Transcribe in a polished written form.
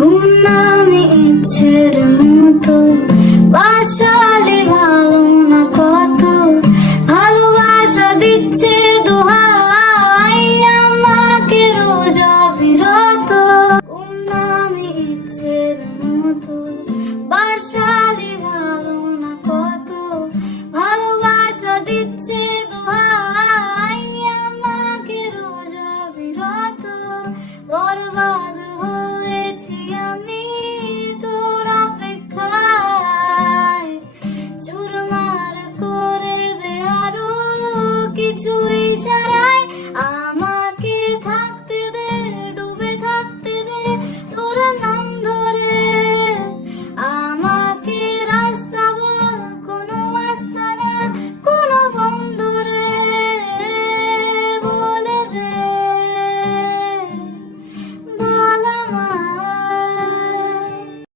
গুমনামি ইচ্ছের মতো বাসালে ভালো না কত ভালোবাসা দিচ্ছে দোহাই আমাকে রোজ অবিরত গুমনামি ইচ্ছের মতো।